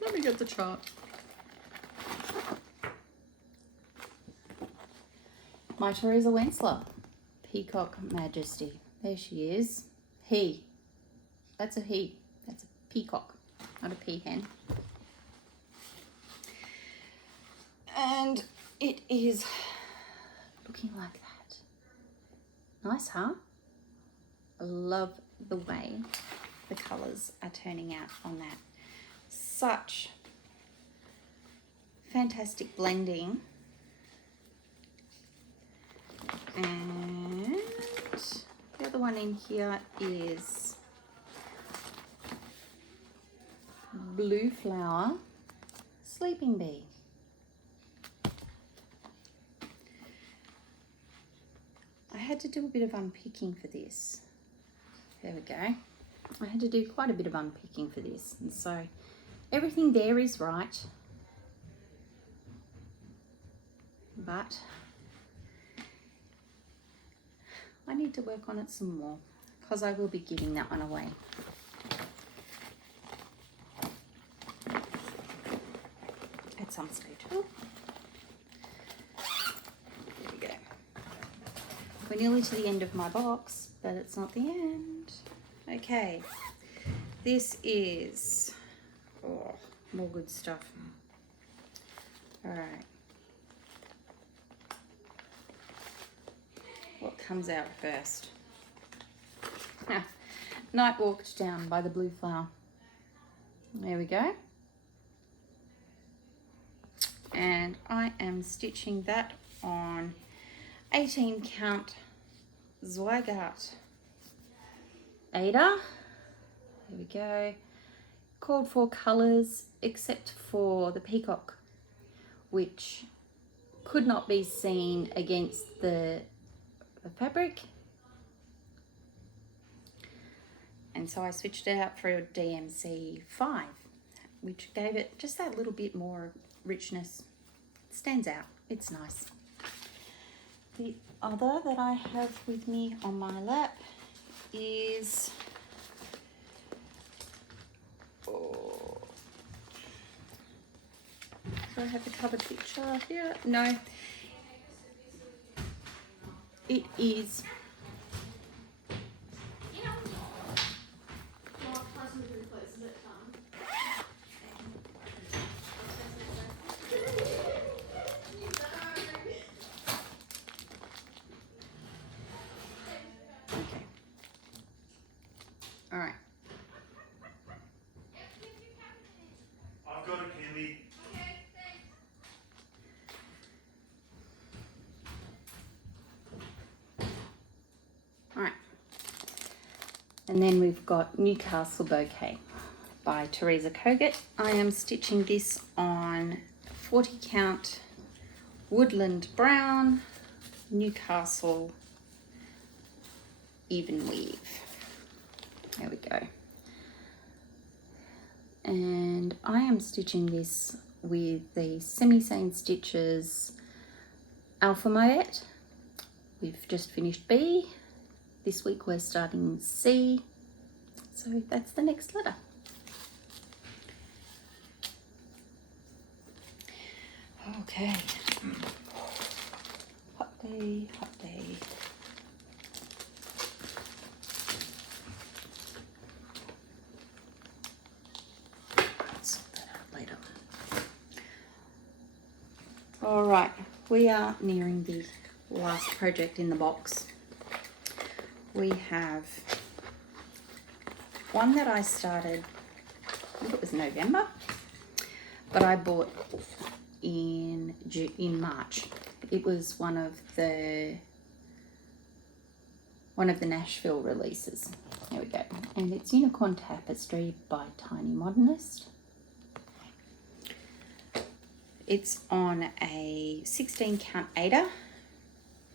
let me get the chart. My Teresa Wensler, Peacock Majesty. There she is. He. That's a he. That's a peacock, not a peahen. And it is looking like that. Nice, huh? I love the way the colours are turning out on that. Such fantastic blending. And the other one in here is Blue Flower Sleeping Bee. I had to do a bit of unpicking for this. There we go. I had to do quite a bit of unpicking for this, and so everything there is right, but I need to work on it some more because I will be giving that one away. At some stage. Oh. There we go. We're nearly to the end of my box, but it's not the end. Okay, this is, oh, more good stuff. All right. What comes out first? Night Walked Down by the Blue Flower. There we go. And I am stitching that on 18 count Zweigart Aida. There we go. Called for colours except for the peacock, which could not be seen against the fabric. And so I switched it out for a DMC 5, which gave it just that little bit more richness. It stands out. It's nice. The other that I have with me on my lap is, oh, do I have the cover picture here? No. It is and then we've got Newcastle Bouquet by Teresa Kogut. I am stitching this on 40 count Woodland Brown Newcastle even weave. There we go. And I am stitching this with the Semi-Seine Stitches Alpha Moet. We've just finished B. This week we're starting C, so that's the next letter. Okay. Hot day, hot day. Sort that out later. All right, we are nearing the last project in the box. We have one that I started, I think it was November, but I bought in March. It was one of the Nashville releases. There we go. And it's Unicorn Tapestry by Tiny Modernist. It's on a 16 count Aida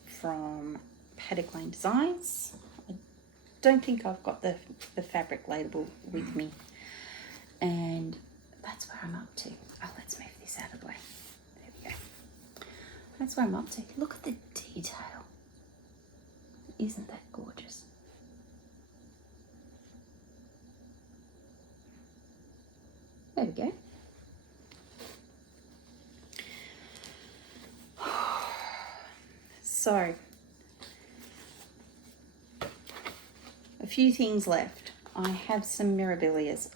from Paddock Lane Designs. I don't think I've got the fabric label with me, and that's where I'm up to. Oh, let's move this out of the way. There we go. That's where I'm up to. Look at the detail. Isn't that gorgeous? There we go. So, a few things left. I have some mirabilias.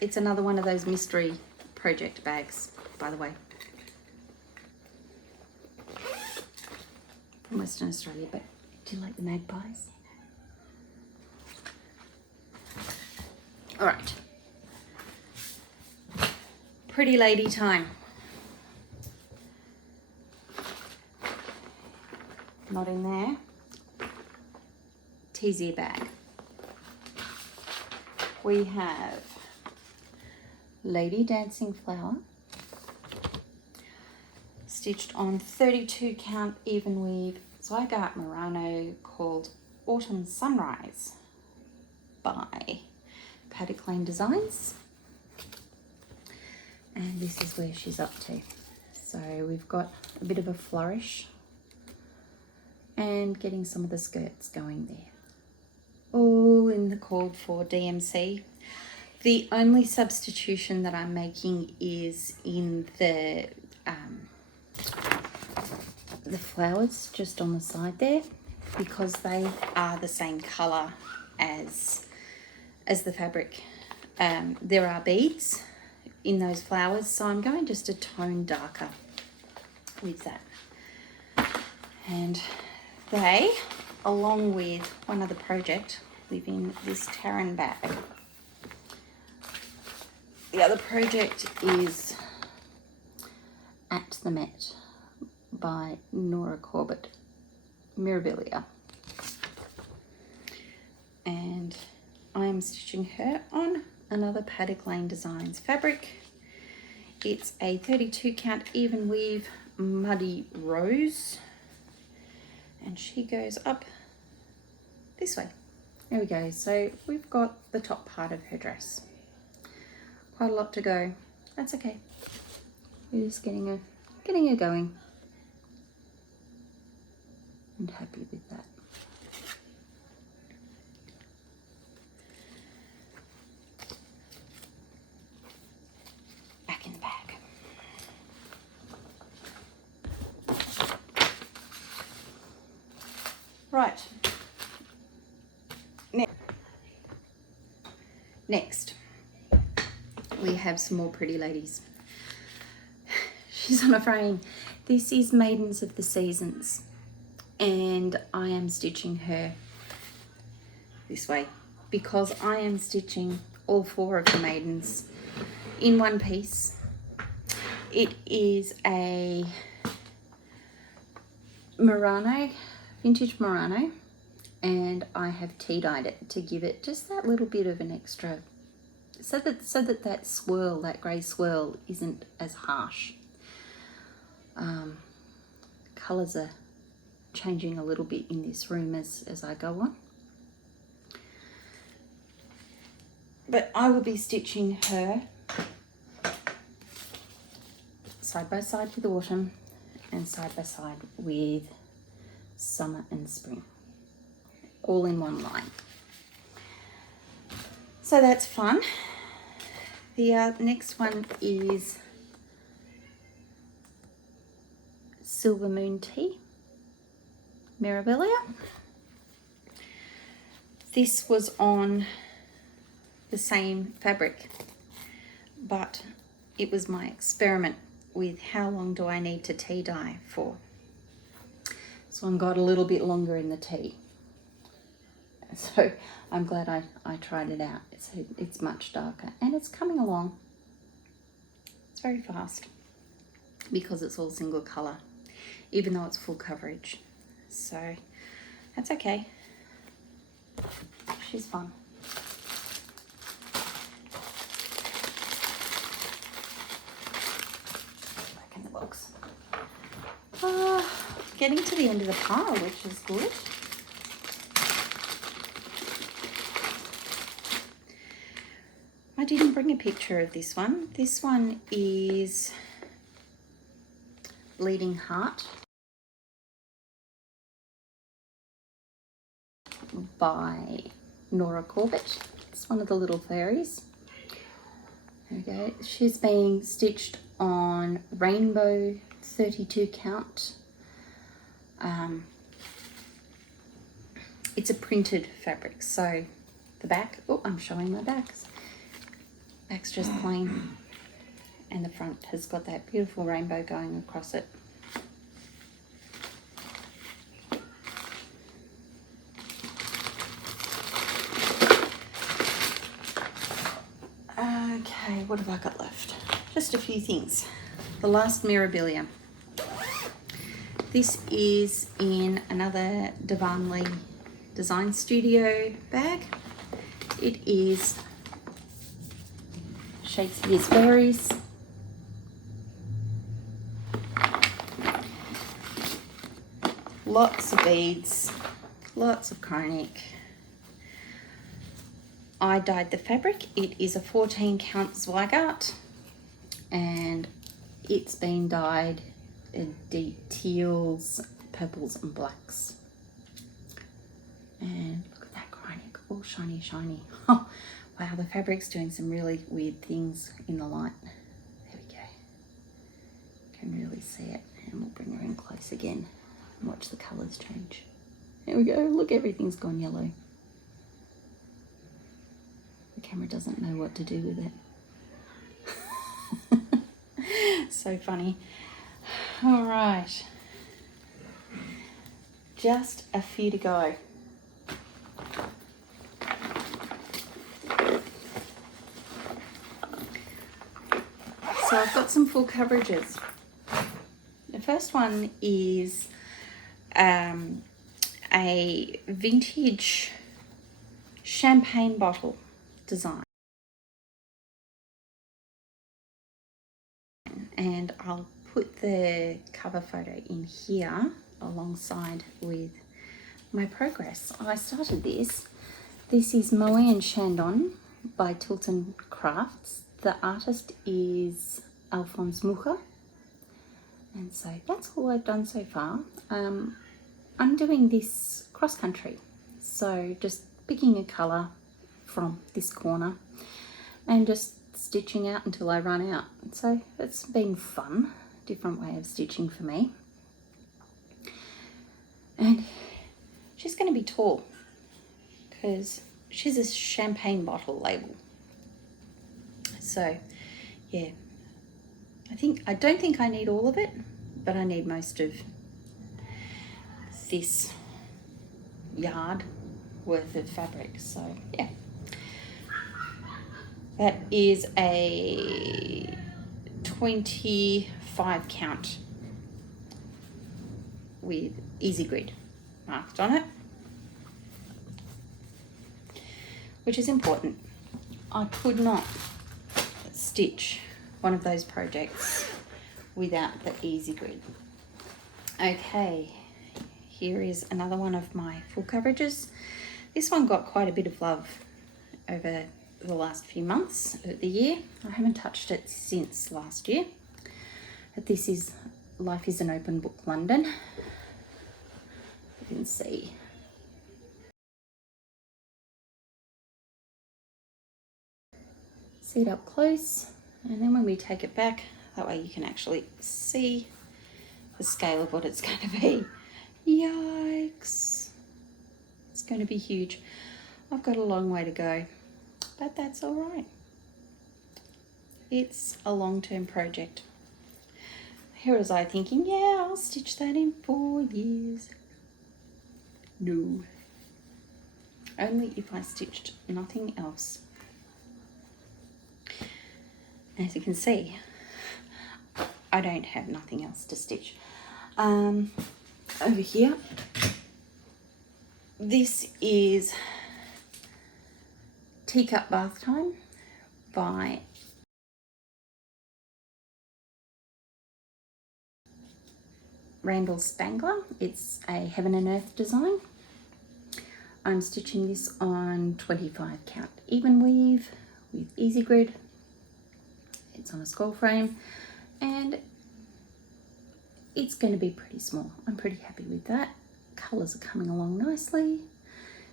It's another one of those mystery project bags, by the way. From Western Australia, but do you like the magpies? All right. Pretty lady time. Not in there. TZ bag. We have Lady Dancing Flower, stitched on 32 count even weave Zweigart Murano, called Autumn Sunrise by Paddock Lane Designs. And this is where she's up to. So we've got a bit of a flourish and getting some of the skirts going there. All in the called for DMC. The only substitution that I'm making is in the flowers just on the side there, because they are the same color as the fabric. There are beads in those flowers, so I'm going just a tone darker with that. And they, along with one other project, live in this Terran bag. The other project is At the Met by Nora Corbett, Mirabilia. And I'm stitching her on another Paddock Lane Designs fabric. It's a 32 count even weave Muddy Rose. And she goes up this way. There we go. So we've got the top part of her dress. Quite a lot to go. That's okay. We're just getting her going. And happy with that. Back in the bag. Right. Next, we have some more pretty ladies. She's on a frame. This is Maidens of the Seasons, and I am stitching her this way because I am stitching all four of the maidens in one piece. It is a Murano, vintage Murano, and I have tea dyed it to give it just that little bit of an extra, so that that swirl, that grey swirl, isn't as harsh. Colours are changing a little bit in this room as I go on. But I will be stitching her side by side with autumn and side by side with summer and spring, all in one line. So that's fun. The next one is Silver Moon Tea, Mirabilia. This was on the same fabric, but it was my experiment with how long do I need to tea dye for. This one got a little bit longer in the tea. So I'm glad I tried it out. It's much darker and it's coming along. It's very fast because it's all single colour, even though it's full coverage. So that's okay. She's fun. Back in the box. Getting to the end of the pile, which is good. I didn't bring a picture of this one. This one is Bleeding Heart by Nora Corbett. It's one of the little fairies. There we go. She's being stitched on rainbow 32 count. It's a printed fabric, so the back, oh, I'm showing my backs. Back's just plain, and the front has got that beautiful rainbow going across it. Okay, what have I got left? Just a few things. The last Mirabilia. This is in another Davanli Design Studio bag. It is Shakespeare's Fairies. Lots of beads, lots of chronic. I dyed the fabric. It is a 14 count Zweigart, and it's been dyed in deep teals, purples and blacks. And look at that chronic, all shiny, shiny. Oh, wow, the fabric's doing some really weird things in the light. There we go. Can really see it. And we'll bring her in close again and watch the colours change. There we go. Look, everything's gone yellow. The camera doesn't know what to do with it. So funny. All right. Just a few to go. So I've got some full coverages. The first one is a vintage champagne bottle design. And I'll put the cover photo in here alongside with my progress. I started this. This is Moe and Chandon by Tilton Crafts. The artist is Alphonse Mucha. And so that's all I've done so far. I'm doing this cross country. So just picking a colour from this corner and just stitching out until I run out. So it's been fun, different way of stitching for me. And she's going to be tall because she's a champagne bottle label. So yeah, I don't think I need all of it, but I need most of this yard worth of fabric. So yeah, that is a 25 count with easy grid marked on it, which is important. I could not stitch one of those projects without the easy grid. Okay, here is another one of my full coverages. This one got quite a bit of love over the last few months of the year. I haven't touched it since last year. But this is Life is an Open Book London. You can see. See it up close, and then when we take it back, that way you can actually see the scale of what it's going to be. Yikes. It's going to be huge. I've got a long way to go, but that's all right. It's a long-term project. Here was I thinking, yeah, I'll stitch that in 4 years. No. Only if I stitched nothing else. As you can see, I don't have nothing else to stitch. Over here, this is Teacup Bath Time by Randall Spangler. It's a Heaven and Earth design. I'm stitching this on 25 count even weave with easy grid. It's on a scroll frame, and it's going to be pretty small. I'm pretty happy with that. Colours are coming along nicely.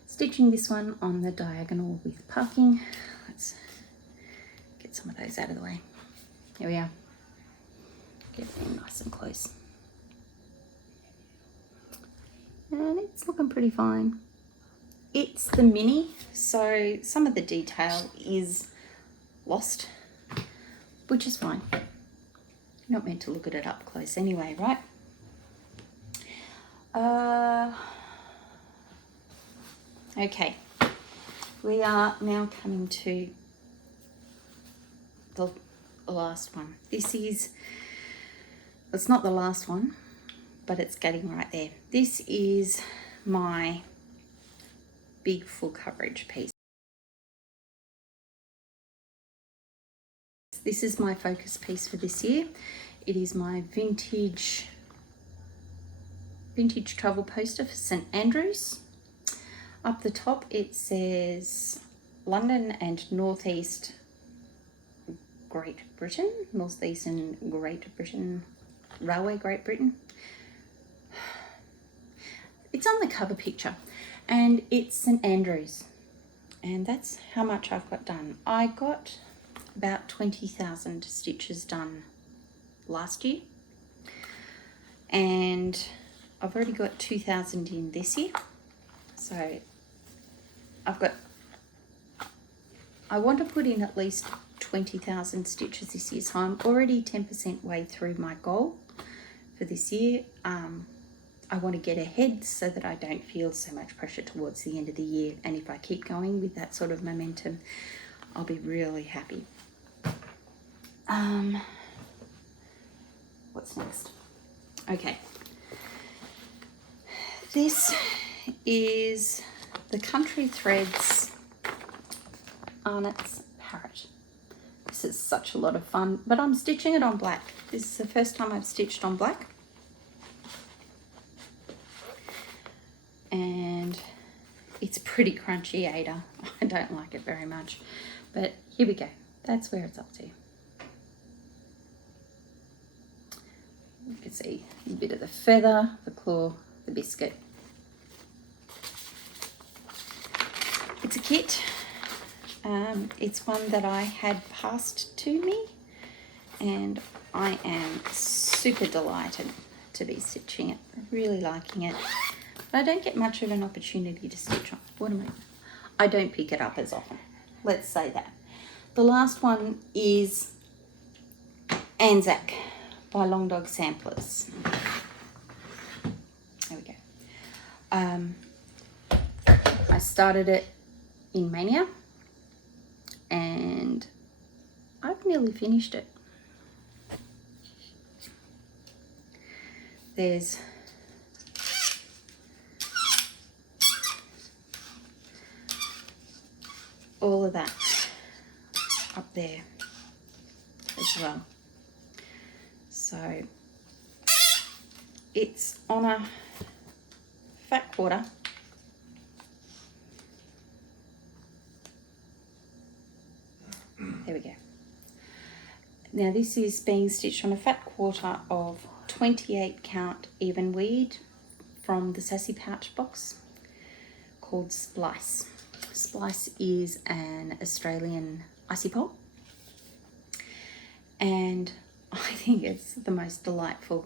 Stitching this one on the diagonal with parking. Let's get some of those out of the way. Here we are. Get them nice and close. And it's looking pretty fine. It's the mini, so some of the detail is lost, which is fine. You're not meant to look at it up close anyway, right? Okay, we are now coming to the last one. This is, it's not the last one, but it's getting right there. This is my big full coverage piece. This is my focus piece for this year. It is my vintage travel poster for St Andrews. Up the top it says London and Northeast Great Britain, Northeastern Great Britain, Railway Great Britain. It's on the cover picture and it's St Andrews, and that's how much I've got done. I got about 20,000 stitches done last year, and I've already got 2,000 in this year. So I want to put in at least 20,000 stitches this year. So I'm already 10% way through my goal for this year. I want to get ahead so that I don't feel so much pressure towards the end of the year. And if I keep going with that sort of momentum, I'll be really happy. What's next? Okay. This is the Country Threads Arnott's Parrot. This is such a lot of fun, but I'm stitching it on black. This is the first time I've stitched on black. And it's pretty crunchy, Aida. I don't like it very much, but here we go. That's where it's up to. You can see a bit of the feather, the claw, the biscuit. It's a kit. It's one that I had passed to me, and I am super delighted to be stitching it. Really liking it. But I don't get much of an opportunity to stitch on. I don't pick it up as often. Let's say that. The last one is Anzac by Long Dog Samplers. There we go. I started it in Mania and I've nearly finished it. There's all of that up there as well. So it's on a fat quarter. There we go. Now this is being stitched on a fat quarter of 28 count even weed from the Sassy Pouch box called Splice. Splice is an Australian icy pole, and I think it's the most delightful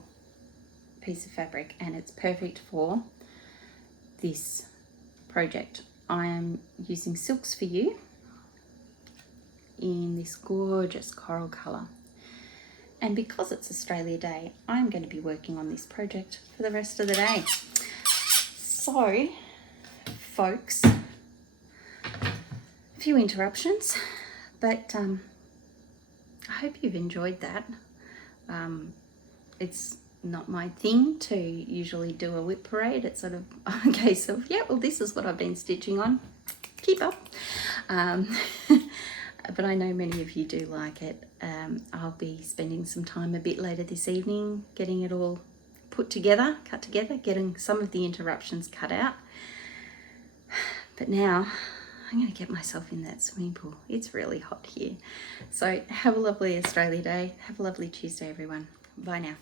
piece of fabric, and it's perfect for this project. I am using Silks for You in this gorgeous coral colour, and because it's Australia Day, I'm going to be working on this project for the rest of the day. So folks, a few interruptions, but I hope you've enjoyed that. It's not my thing to usually do a WIP parade. It's sort of a case of, yeah, well, this is what I've been stitching on. Keep up. But I know many of you do like it. I'll be spending some time a bit later this evening getting it all put together, cut together, getting some of the interruptions cut out. But now I'm going to get myself in that swimming pool. It's really hot here. So have a lovely Australia Day. Have a lovely Tuesday, everyone. Bye now.